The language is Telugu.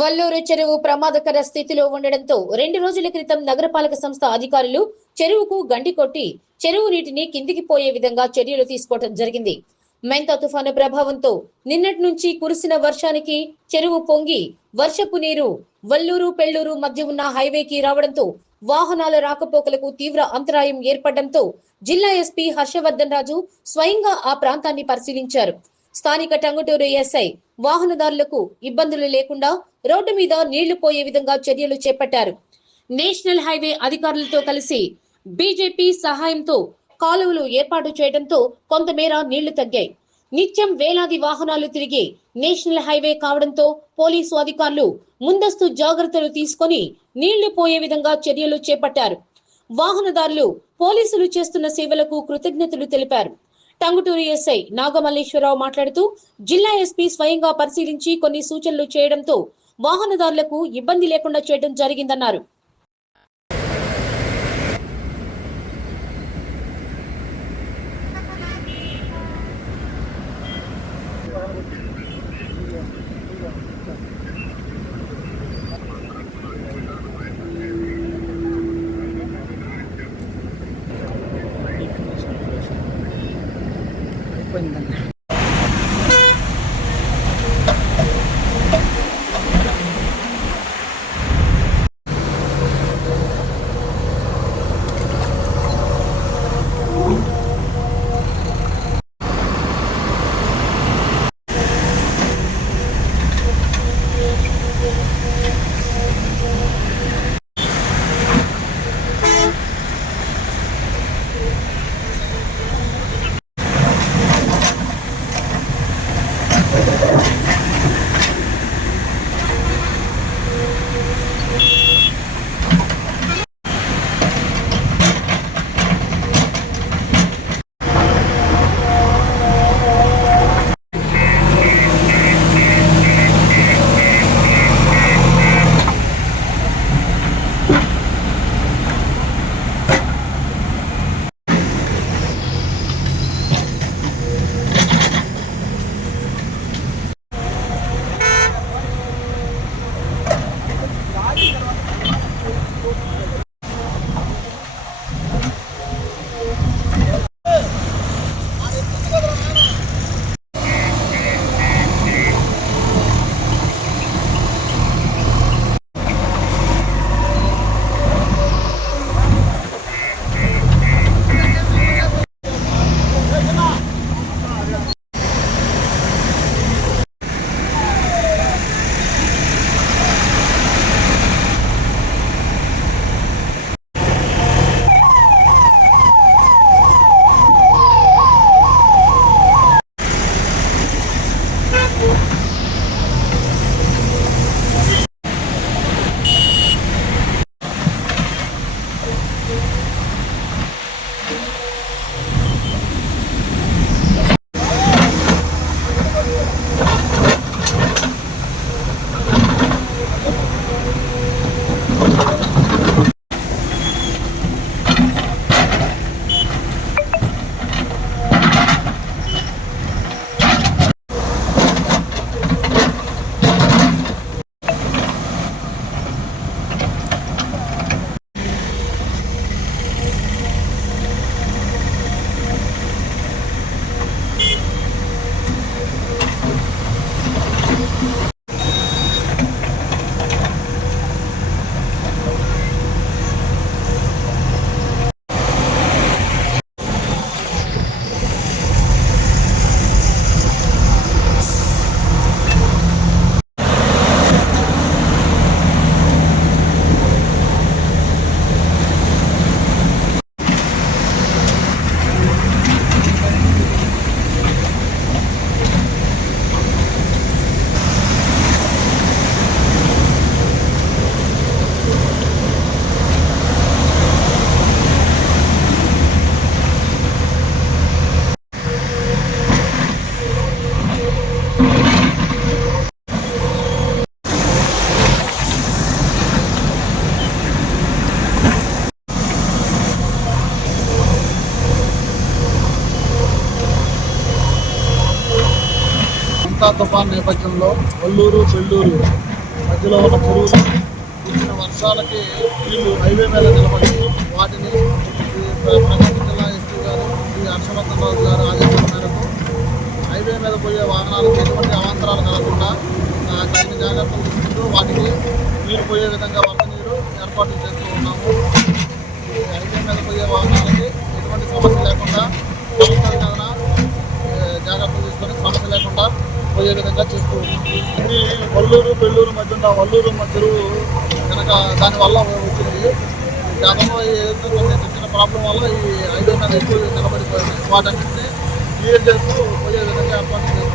వల్లూరు చెరువు ప్రమాదకర స్థితిలో ఉండడంతో రెండు రోజుల క్రితం నగరపాలక సంస్థ అధికారులు చెరువుకు గండి కొట్టి చెరువు నీటిని కిందికి పోయే విధంగా చర్యలు తీసుకోవడం జరిగింది. మెంత తుఫాను ప్రభావంతో నిన్నటి నుంచి కురిసిన వర్షానికి చెరువు పొంగి వర్షపు నీరు వల్లూరు పెళ్ళూరు మధ్య ఉన్న హైవేకి రావడంతో వాహనాల రాకపోకలకు తీవ్ర అంతరాయం ఏర్పడడంతో జిల్లా ఎస్పీ హర్షవర్ధన్ రాజు స్వయంగా ఆ ప్రాంతాన్ని పరిశీలించారు. స్థానిక టంగుటూరు ఎస్ఐ వాహనదారులకు ఇబ్బందులు లేకుండా రోడ్డు మీద నీళ్ళు పోయే విధంగా చర్యలు చేపట్టారు. నేషనల్ హైవే అధికారులతో కలిసి బీజేపీ సహాయంతో కాలువలు ఏర్పాటు చేయడంతో కొంతమేర నీళ్ళు తగ్గాయి. నిత్యం వేలాది వాహనాలు తిరిగి నేషనల్ హైవే కావడంతో పోలీసు అధికారులు ముందస్తు జాగ్రత్తలు తీసుకొని నీళ్ళు పోయే విధంగా చర్యలు చేపట్టారు. వాహనదారులు పోలీసులు చేస్తున్న సేవలకు కృతజ్ఞతలు తెలిపారు. టంగుటూరు ఎస్ఐ నాగమల్లేశ్వరరావు మాట్లాడుతూ జిల్లా ఎస్పీ స్వయంగా పరిశీలించి కొన్ని సూచనలు చేయడంతో వాహనదారులకు ఇబ్బంది లేకుండా చేయడం జరిగిందన్నారు. 困难。అంతా తుఫాన్ నేపథ్యంలో వల్లూరు చెల్లూరు మధ్యలో ఉన్న చెరువులు కురిసిన వర్షాలకి నీళ్ళు హైవే మీద నిలబడి వాటిని ప్రకాశం జిల్లా ఎస్పీ గారు శ్రీ హర్షవర్ధన్ గారు ఆదేశాల మేరకు హైవే మీద పోయే వాహనాలకు ఎటువంటి అవాంతరాలు కలగకుండా ఆ, తగిన జాగ్రత్తలు తీసుకుంటూ వాటికి నీరు పోయే విధంగా వరద నీరు ఏర్పాట్లు చేస్తూ ఉన్నాము. ఈ హైవే మీద పోయే వాహనాలకి ఎటువంటి సమస్య లేకుండా జాగ్రత్తలు పోయే విధంగా చేస్తూ ఇది వల్లూరు పెళ్ళూరు మధ్య ఉన్న వల్లూరు మధ్య చెరువు కనుక దానివల్ల వచ్చినవి గతంలో ఏదైతే చిన్న చిన్న ప్రాబ్లం వల్ల ఈ హైవే మీద ఎక్కువ నిలబడిపోయింది. వాటన్నింటినీ క్లియర్ చేస్తూ పోయే విధంగా ఏర్పాటు